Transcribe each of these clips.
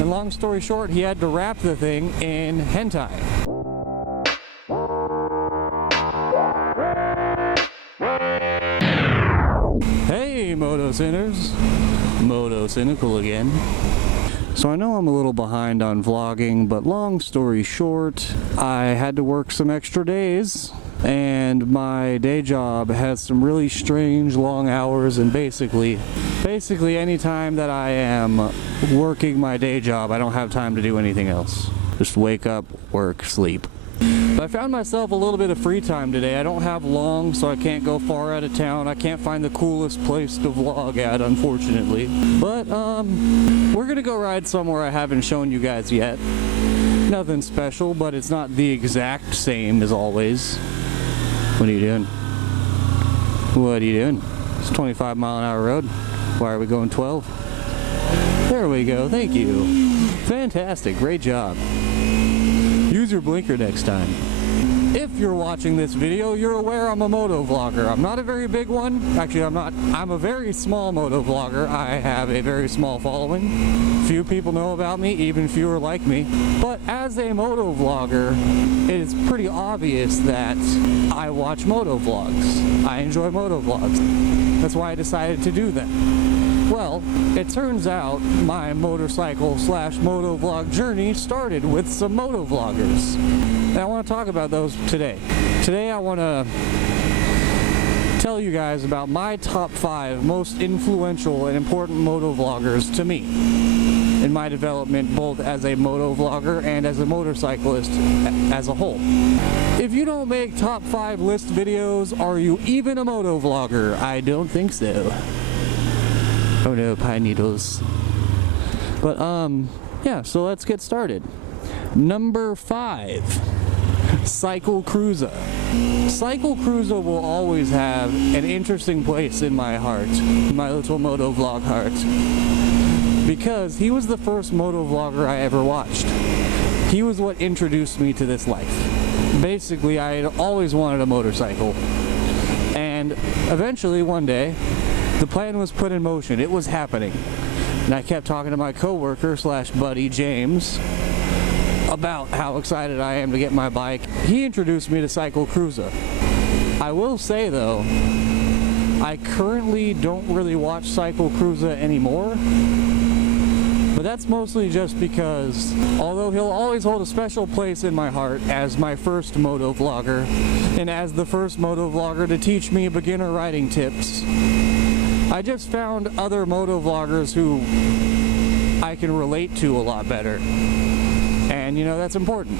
And long story short, he had to wrap the thing in hentai. Hey, Moto Sinners! MotoCynical again. So I know I'm a little behind on vlogging, but long story short, I had to work some extra days, and my day job has some really strange long hours, and basically any time that I am working my day job, I don't have time to do anything else. Just wake up, work, sleep. But I found myself a little bit of free time today. I don't have long, so I can't go far out of town. I can't find the coolest place to vlog at, unfortunately. But, we're gonna go ride somewhere I haven't shown you guys yet. Nothing special, but it's not the exact same as always. What are you doing? What are you doing? It's a 25-mile-an-hour road. Why are we going 12? There we go, thank you. Fantastic, great job. Use your blinker next time. If you're watching this video, you're aware I'm a motovlogger. I'm not a very big one. Actually, I'm a very small motovlogger. I have a very small following. Few people know about me, even fewer like me. But as a motovlogger, it is pretty obvious that I watch motovlogs. I enjoy motovlogs. That's why I decided to do them. Well, it turns out my motorcycle / motovlog journey started with some motovloggers. And I want to talk about those today. Today I want to tell you guys about my top 5 most influential and important motovloggers to me in my development, both as a motovlogger and as a motorcyclist as a whole. If you don't make top 5 list videos, are you even a motovlogger? I don't think so. Oh no, pine needles. But yeah, so let's get started. Number 5, Cycle Cruiser. Cycle Cruiser will always have an interesting place in my heart, my little motovlog heart, because he was the first motovlogger I ever watched. He was what introduced me to this life. Basically, I had always wanted a motorcycle, and eventually one day, the plan was put in motion. It was happening. And I kept talking to my coworker / buddy James about how excited I am to get my bike. He introduced me to Cycle Cruiser. I will say though, I currently don't really watch Cycle Cruiser anymore. But that's mostly just because, although he'll always hold a special place in my heart as my first motovlogger, and as the first motovlogger to teach me beginner riding tips, I just found other motovloggers who I can relate to a lot better. And you know, that's important.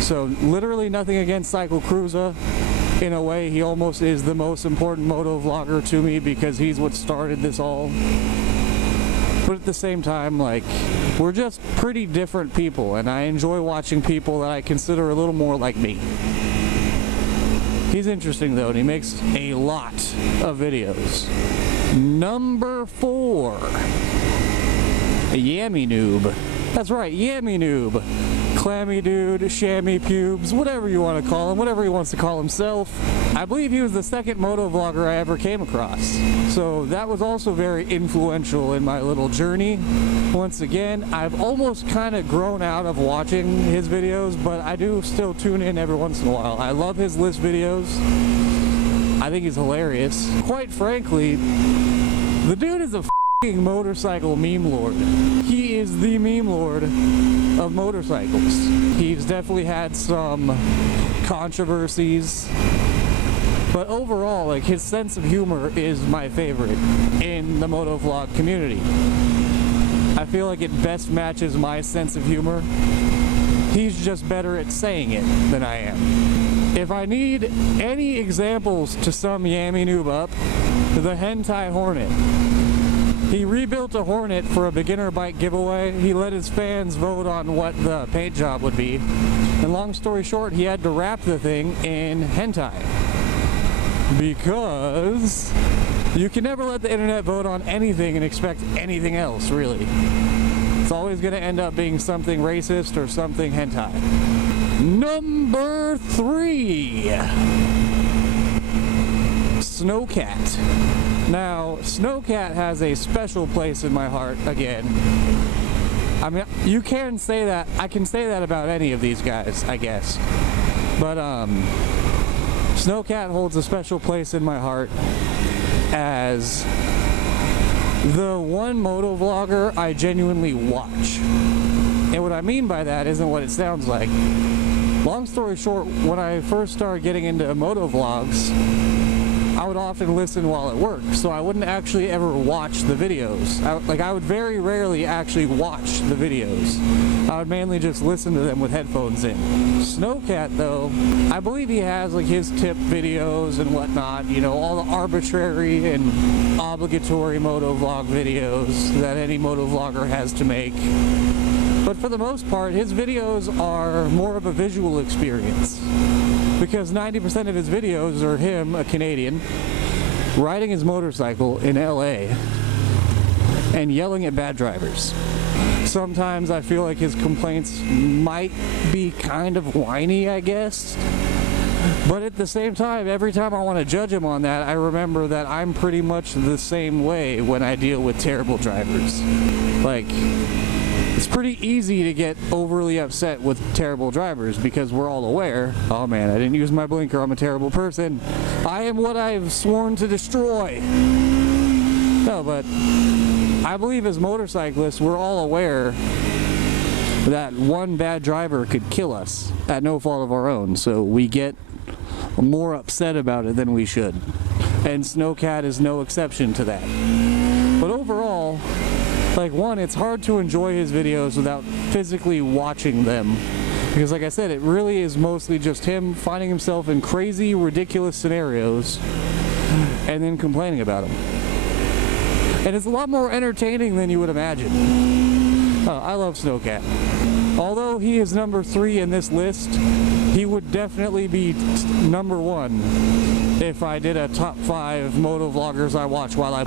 So literally nothing against Cycle Cruiser. In a way, he almost is the most important motovlogger to me because he's what started this all. But at the same time, like, we're just pretty different people, and I enjoy watching people that I consider a little more like me. He's interesting though, and he makes a lot of videos. Number 4, Me Noob. That's right, Me Noob. Clammy dude, chamois pubes, whatever you want to call him, whatever he wants to call himself. I believe he was the second motovlogger I ever came across. So that was also very influential in my little journey. Once again, I've almost kind of grown out of watching his videos, but I do still tune in every once in a while. I love his list videos. I think he's hilarious. Quite frankly, the dude is a f***ing motorcycle meme lord. He is the meme lord of motorcycles. He's definitely had some controversies, but overall, like, his sense of humor is my favorite in the motovlog community. I feel like it best matches my sense of humor. He's just better at saying it than I am. If I need any examples to sum Me Noob up, the Hentai Hornet. He rebuilt a Hornet for a beginner bike giveaway. He let his fans vote on what the paint job would be. And long story short, he had to wrap the thing in hentai. Because you can never let the internet vote on anything and expect anything else, really. It's always going to end up being something racist or something hentai. Number 3, Snowcat. Now, Snowcat has a special place in my heart again. I mean, you can say that. I can say that about any of these guys, I guess. But Snowcat holds a special place in my heart as the one motovlogger I genuinely watch. And what I mean by that isn't what it sounds like. Long story short, when I first started getting into motovlogs, I would often listen while at work, so I wouldn't actually ever watch the videos. I would very rarely actually watch the videos. I would mainly just listen to them with headphones in. Snowcat, though, I believe he has like his tip videos and whatnot, you know, all the arbitrary and obligatory motovlog videos that any motovlogger has to make. But for the most part, his videos are more of a visual experience, because 90% of his videos are him, a Canadian, riding his motorcycle in LA and yelling at bad drivers. Sometimes I feel like his complaints might be kind of whiny, I guess. But at the same time, every time I want to judge him on that, I remember that I'm pretty much the same way when I deal with terrible drivers. Like, it's pretty easy to get overly upset with terrible drivers because we're all aware, oh man, I didn't use my blinker, I'm a terrible person. I am what I've sworn to destroy. No, but I believe as motorcyclists, we're all aware that one bad driver could kill us at no fault of our own, so we get more upset about it than we should. And Snowcat is no exception to that. But overall, like, one, it's hard to enjoy his videos without physically watching them. Because like I said, it really is mostly just him finding himself in crazy, ridiculous scenarios and then complaining about them. And it's a lot more entertaining than you would imagine. I love Snowcat. Although he is number 3 in this list, he would definitely be number 1 if I did a top 5 motovloggers I watch while I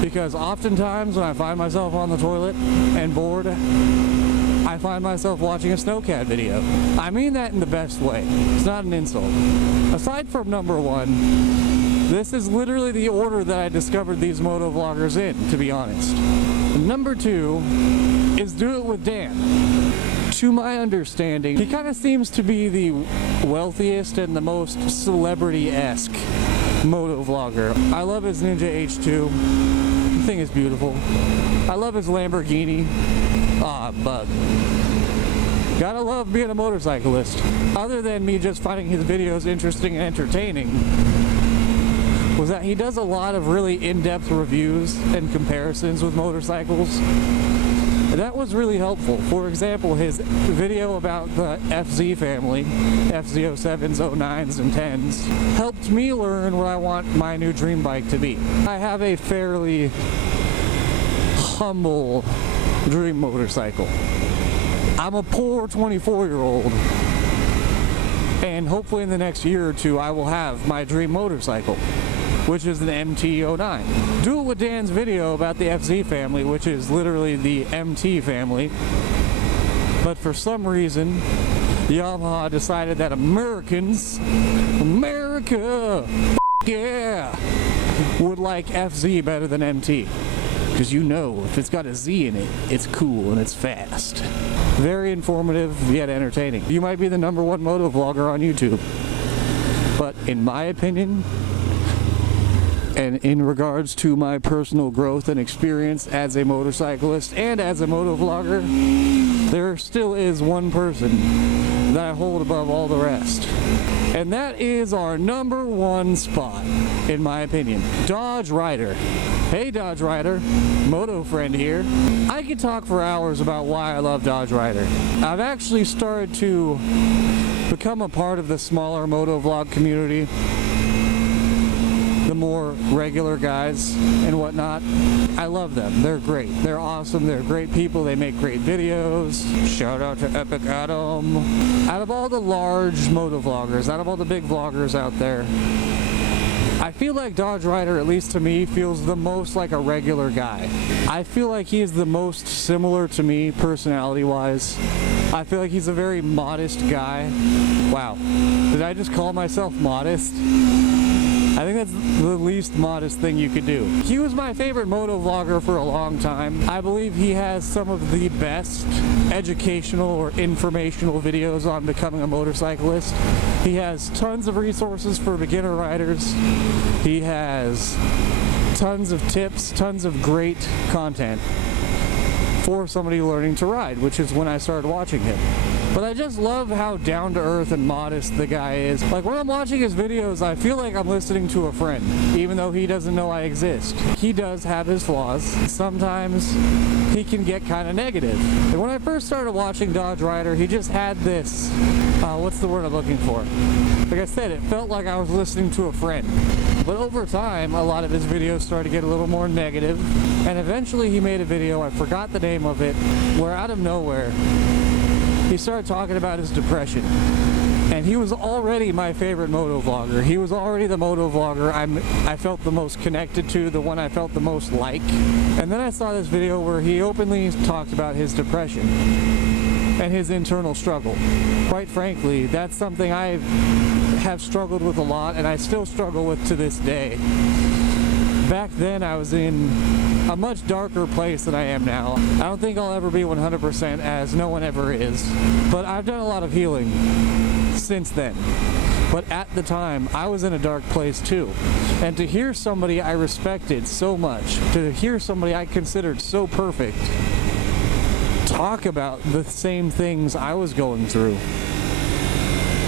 because oftentimes when I find myself on the toilet and bored, I find myself watching a Snowcat video. I mean that in the best way. It's not an insult. Aside from number 1, this is literally the order that I discovered these motovloggers in, to be honest. Number 2 is Do It With Dan. To my understanding, he kind of seems to be the wealthiest and the most celebrity-esque motovlogger. I love his Ninja H2. The thing is beautiful. I love his Lamborghini. Ah, bug. Gotta love being a motorcyclist. Other than me just finding his videos interesting and entertaining, was that he does a lot of really in-depth reviews and comparisons with motorcycles. That was really helpful. For example, his video about the FZ family, FZ07s, 09s, and 10s, helped me learn what I want my new dream bike to be. I have a fairly humble dream motorcycle. I'm a poor 24-year-old, and hopefully in the next year or two I will have my dream motorcycle, which is an MT-09. Do It With Dan's video about the FZ family, which is literally the MT family, but for some reason Yamaha decided that America, yeah, would like FZ better than MT. Because you know, if it's got a Z in it, it's cool and it's fast. Very informative, yet entertaining. You might be the number 1 motovlogger on YouTube, but in my opinion, and in regards to my personal growth and experience as a motorcyclist and as a motovlogger, there still is one person that I hold above all the rest. And that is our number 1 spot, in my opinion, Dodge Rider. Hey Dodge Rider, Moto Friend here. I could talk for hours about why I love Dodge Rider. I've actually started to become a part of the smaller motovlog community. The more regular guys and whatnot. I love them. They're great. They're awesome. They're great people. They make great videos. Shout out to Epic Adam. Out of all the large motovloggers, out of all the big vloggers out there, I feel like Dodge Rider, at least to me, feels the most like a regular guy. I feel like he is the most similar to me personality-wise. I feel like he's a very modest guy. Wow. Did I just call myself modest? I think that's the least modest thing you could do. He was my favorite motovlogger for a long time. I believe he has some of the best educational or informational videos on becoming a motorcyclist. He has tons of resources for beginner riders. He has tons of tips, tons of great content for somebody learning to ride, which is when I started watching him. But I just love how down-to-earth and modest the guy is. Like, when I'm watching his videos, I feel like I'm listening to a friend, even though he doesn't know I exist. He does have his flaws. Sometimes he can get kind of negative. And when I first started watching Dodge Rider, he just had this, what's the word I'm looking for? Like I said, it felt like I was listening to a friend. But over time, a lot of his videos started to get a little more negative, and eventually he made a video, I forgot the name of it, where out of nowhere, he started talking about his depression. And he was already my favorite motovlogger. He was already the motovlogger I felt the most connected to, the one I felt the most like. And then I saw this video where he openly talked about his depression and his internal struggle. Quite frankly, that's something I have struggled with a lot, and I still struggle with to this day. Back then, I was in a much darker place than I am now. I don't think I'll ever be 100%, as no one ever is, but I've done a lot of healing since then. But at the time, I was in a dark place too. And to hear somebody I respected so much, to hear somebody I considered so perfect, talk about the same things I was going through,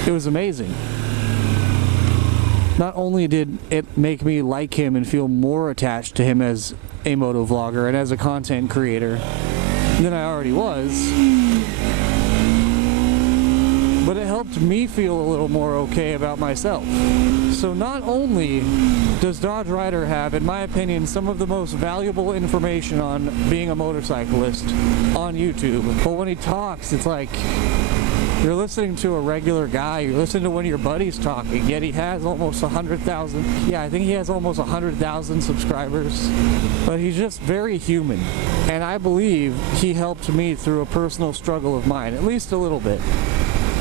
it was amazing. Not only did it make me like him and feel more attached to him as a motovlogger and as a content creator than I already was, but it helped me feel a little more okay about myself. So not only does Dodge Rider have, in my opinion, some of the most valuable information on being a motorcyclist on YouTube, but when he talks, it's like you're listening to a regular guy, you're listening to one of your buddies talking, yet he has almost 100,000, yeah, I think he has almost 100,000 subscribers, but he's just very human. And I believe he helped me through a personal struggle of mine, at least a little bit.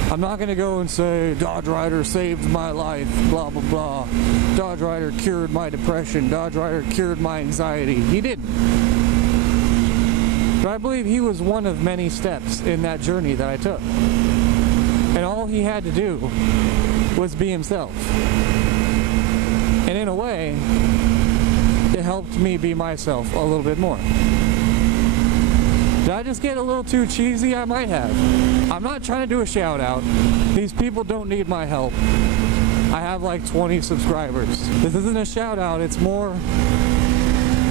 I'm not going to go and say, Dodge Rider saved my life, blah, blah, blah. Dodge Rider cured my depression. Dodge Rider cured my anxiety. He didn't. But I believe he was one of many steps in that journey that I took. And all he had to do was be himself. And in a way, it helped me be myself a little bit more. Did I just get a little too cheesy? I might have. I'm not trying to do a shout out. These people don't need my help. I have like 20 subscribers. This isn't a shout out, it's more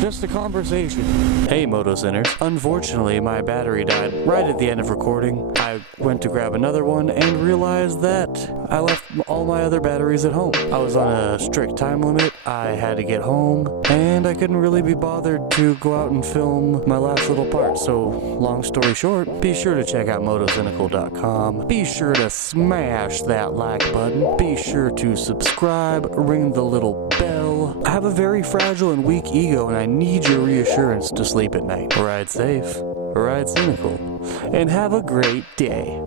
just a conversation. Hey Moto Sinners. Unfortunately, my battery died right at the end of recording. I went to grab another one and realized that I left all my other batteries at home. I was on a strict time limit. I had to get home, and I couldn't really be bothered to go out and film my last little part. So, long story short, be sure to check out MotoCynical.com. Be sure to smash that like button. Be sure to subscribe, ring the little bell. I have a very fragile and weak ego, and I need your reassurance to sleep at night. Ride safe, ride cynical, and have a great day.